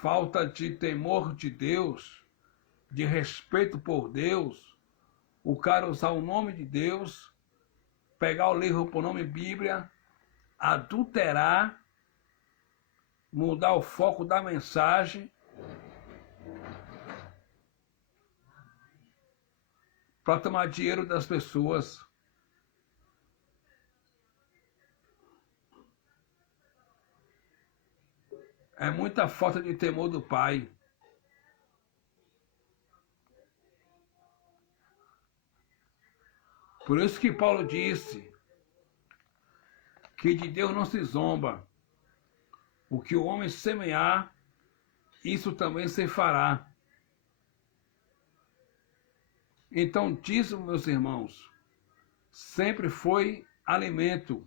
falta de temor de Deus, de respeito por Deus, o cara usar o nome de Deus, pegar o livro por nome Bíblia, adulterar, mudar o foco da mensagem para tomar dinheiro das pessoas. É muita falta de temor do Pai. Por isso que Paulo disse que de Deus não se zomba. O que o homem semear, isso também se fará. Então, dízimo, meus irmãos, sempre foi alimento.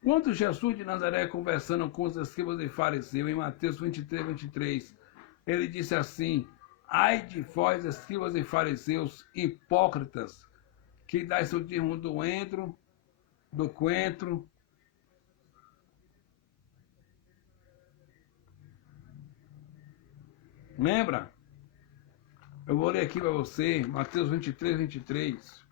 Quando Jesus de Nazaré, conversando com os escribas e fariseus, em Mateus 23, 23, ele disse assim: ai de vós, escribas e fariseus, hipócritas, que dais o dízimo do endro, do coentro, lembra? Eu vou ler aqui para você, Mateus 23, 23.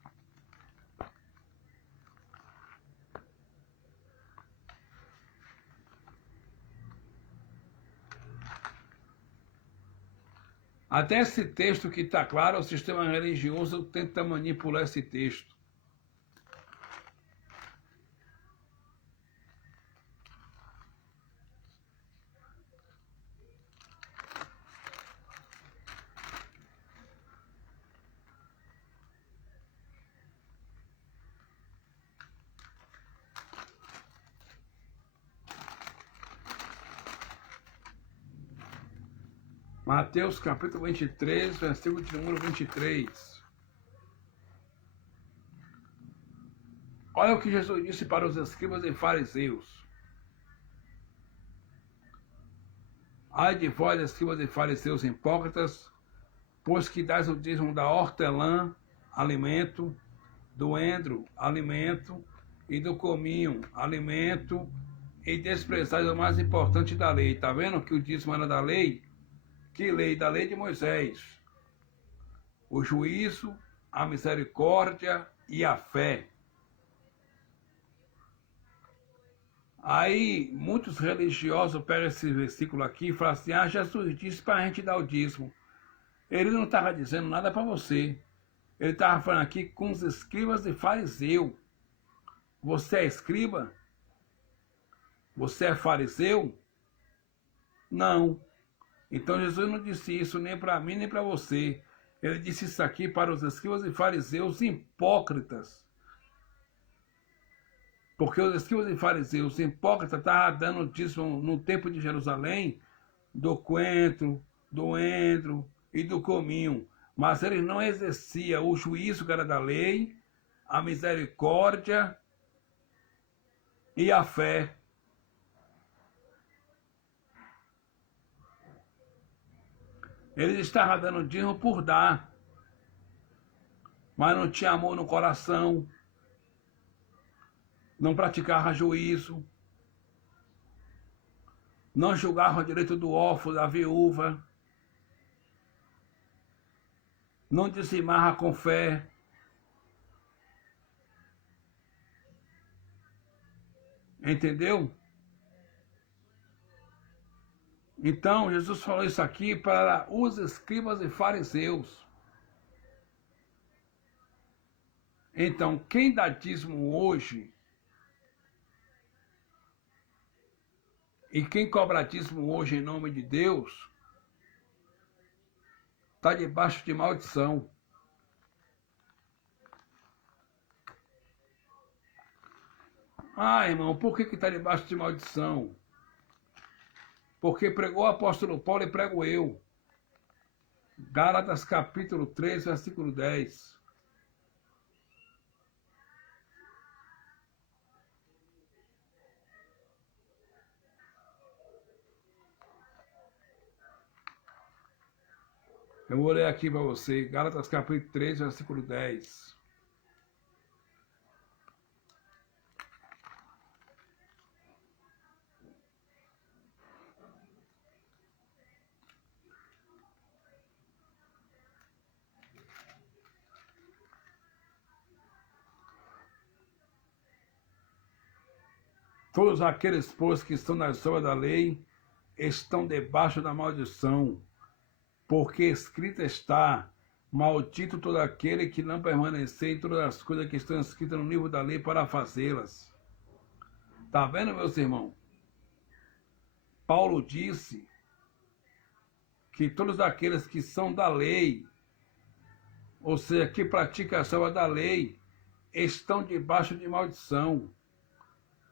Até esse texto que está claro, o sistema religioso tenta manipular esse texto. Mateus capítulo 23, versículo de número 23. Olha o que Jesus disse para os escribas e fariseus. Ai de vós, escribas e fariseus hipócritas, pois que dais o dízimo da hortelã, alimento, do endro, alimento, e do cominho, alimento, e desprezais o mais importante da lei. Está vendo que o dízimo era da lei? Que lei? Da lei de Moisés. O juízo, a misericórdia e a fé. Aí, muitos religiosos pegam esse versículo aqui e falam assim: ah, Jesus disse para a gente dar o dízimo. Ele não estava dizendo nada para você. Ele estava falando aqui com os escribas e fariseus. Você é escriba? Você é fariseu? Não. Então Jesus não disse isso nem para mim nem para você. Ele disse isso aqui para os escribas e fariseus hipócritas. Porque os escribas e fariseus hipócritas estavam dando dízimo no tempo de Jerusalém do coentro, do endro e do cominho. Mas eles não exerciam o juízo que era da lei, a misericórdia e a fé. Eles estavam dando dízimo por dar, mas não tinha amor no coração, não praticava juízo, não julgava o direito do órfão, da viúva, não dizimava com fé. Entendeu? Então, Jesus falou isso aqui para os escribas e fariseus. Então, quem dá dízimo hoje e quem cobra dízimo hoje em nome de Deus, está debaixo de maldição. Ah, irmão, por que está debaixo de maldição? Porque pregou o apóstolo Paulo e prego eu. Gálatas capítulo 3, versículo 10. Eu vou ler aqui para você, Gálatas capítulo 3, versículo 10. Todos aqueles, pois, que estão na sombra da lei, estão debaixo da maldição, porque escrito está: Maldito todo aquele que não permanecer em todas as coisas que estão escritas no livro da lei para fazê-las. Está vendo, meus irmãos? Paulo disse que todos aqueles que são da lei, ou seja, que praticam a selva da lei, estão debaixo de maldição.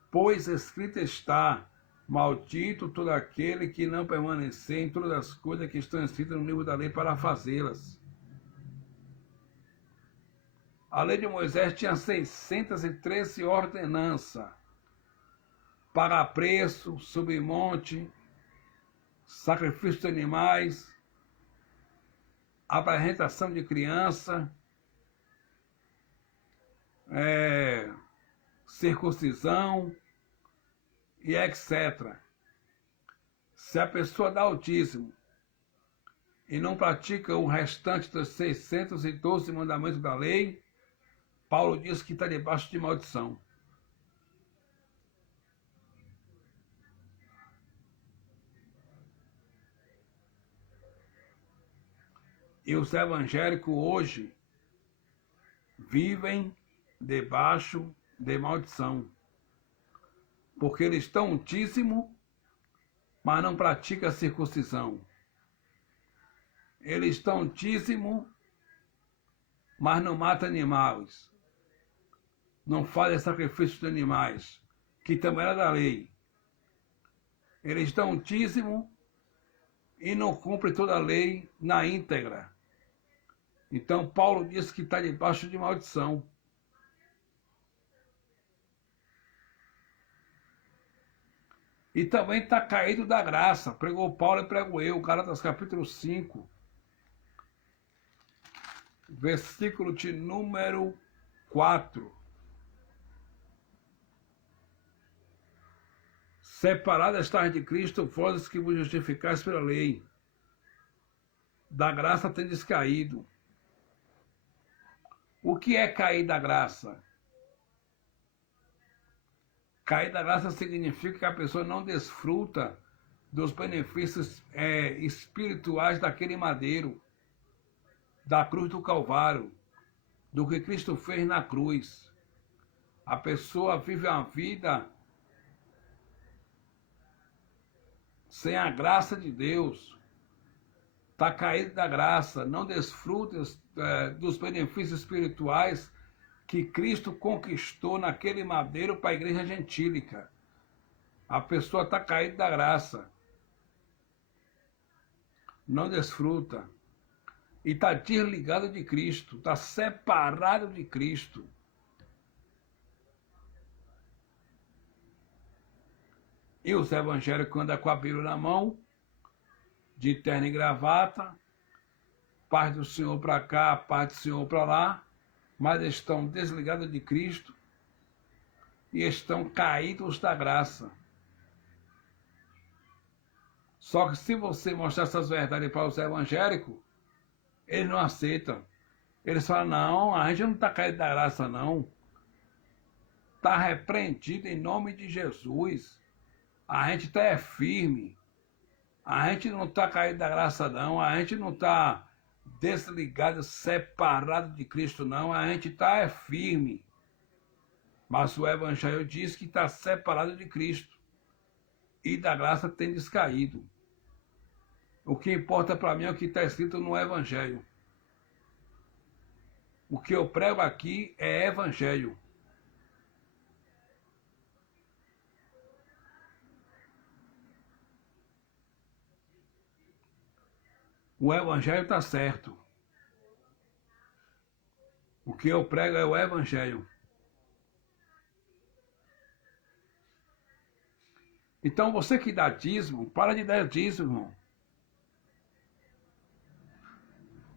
Pois escrito está: maldito todo aquele que não permanecer em todas as coisas que estão escritas no livro da lei para fazê-las. A lei de Moisés tinha 613 ordenanças: pagar preço, subir monte, sacrifício de animais, apresentação de criança, circuncisão e etc. Se a pessoa dá o dízimo e não pratica o restante dos 612 mandamentos da lei, Paulo diz que está debaixo de maldição. E os evangélicos hoje vivem debaixo de maldição, porque eles dão o dízimo, mas não praticam a circuncisão. Eles dão o dízimo, mas não matam animais. Não fazem sacrifício de animais, que também era da lei. Eles dão o dízimo e não cumprem toda a lei na íntegra. Então Paulo diz que está debaixo de maldição. E também está caído da graça. Pregou Paulo e prego eu. Gálatas capítulo 5. Versículo de número 4. Separado estáis de Cristo, vós que vos justificais pela lei. Da graça tendes caído. O que é cair da graça? Cair da graça significa que a pessoa não desfruta dos benefícios espirituais daquele madeiro, da cruz do Calvário, do que Cristo fez na cruz. A pessoa vive uma vida sem a graça de Deus, está caído da graça, não desfruta dos benefícios espirituais que Cristo conquistou naquele madeiro para a igreja gentílica. A pessoa está caída da graça, não desfruta, e está desligado de Cristo, está separado de Cristo. E os evangélicos andam com a Bíblia na mão, de terno e gravata, paz do Senhor para cá, paz do Senhor para lá, mas estão desligados de Cristo e estão caídos da graça. Só que se você mostrar essas verdades para os evangélicos, eles não aceitam. Eles falam: não, a gente não está caído da graça, não. Está repreendido em nome de Jesus. A gente está firme. A gente não está caído da graça, não. A gente não está desligado, separado de Cristo, não. A gente está firme. Mas o Evangelho diz que está separado de Cristo. E da graça tem descaído. O que importa para mim é o que está escrito no Evangelho. O que eu prego aqui é Evangelho. O Evangelho está certo. O que eu prego é o Evangelho. Então você que dá dízimo, para de dar dízimo, irmão.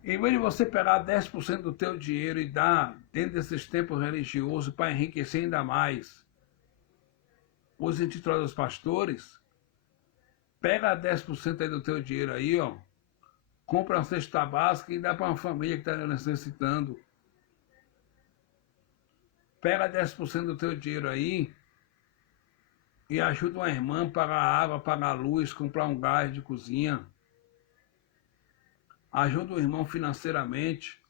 Em vez de você pegar 10% do teu dinheiro e dar dentro desses tempos religiosos para enriquecer ainda mais os intitulados pastores, pega 10% aí do teu dinheiro aí, ó, compra uma cesta básica e dá para uma família que está necessitando. Pega 10% do teu dinheiro aí e ajuda uma irmã a pagar água, pagar luz, comprar um gás de cozinha. Ajuda o irmão financeiramente.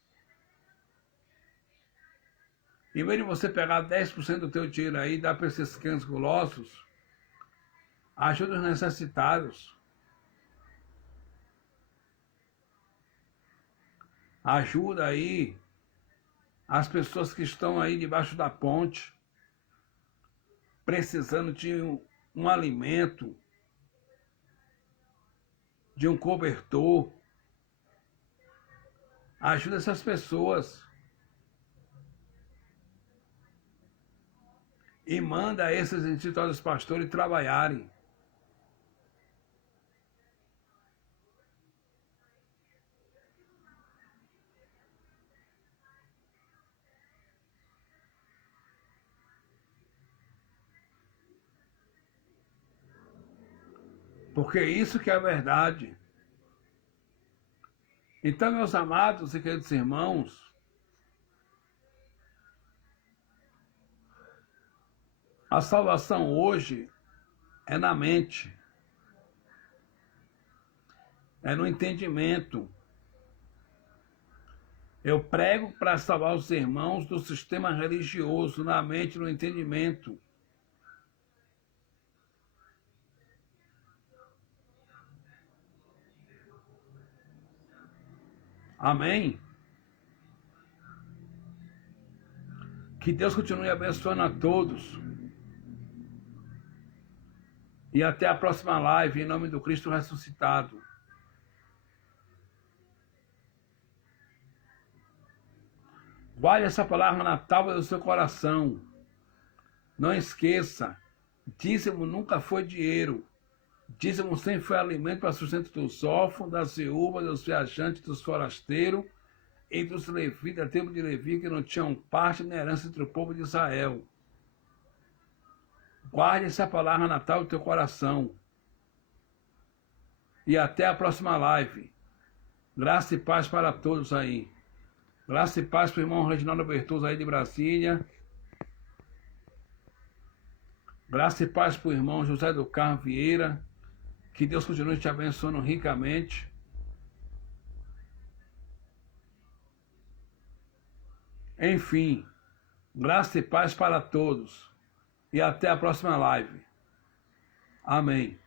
Em vez de você pegar 10% do teu dinheiro aí e dar para esses cães gulosos, ajuda os necessitados. Ajuda aí as pessoas que estão aí debaixo da ponte, precisando de um alimento, de um cobertor. Ajuda essas pessoas. E manda esses institutos pastores trabalharem. Porque isso que é a verdade. Então, meus amados e queridos irmãos, a salvação hoje é na mente, é no entendimento. Eu prego para salvar os irmãos do sistema religioso, na mente, no entendimento. Amém? Que Deus continue abençoando a todos. E até a próxima live, em nome do Cristo ressuscitado. Guarde essa palavra na tábua do seu coração. Não esqueça, dízimo nunca foi dinheiro. Dízimo sempre foi alimento para sustento dos órfãos, das viúvas, dos viajantes, dos forasteiros e dos levitas, da tribo de Levi, que não tinham parte nem herança entre o povo de Israel. Guarde essa palavra na tábua do teu coração. E até a próxima live. Graça e paz para todos aí. Graça e paz para o irmão Reginaldo Bertoso aí de Brasília. Graça e paz para o irmão José do Carmo Vieira. Que Deus continue te abençoando ricamente. Enfim, graça e paz para todos. E até a próxima live. Amém.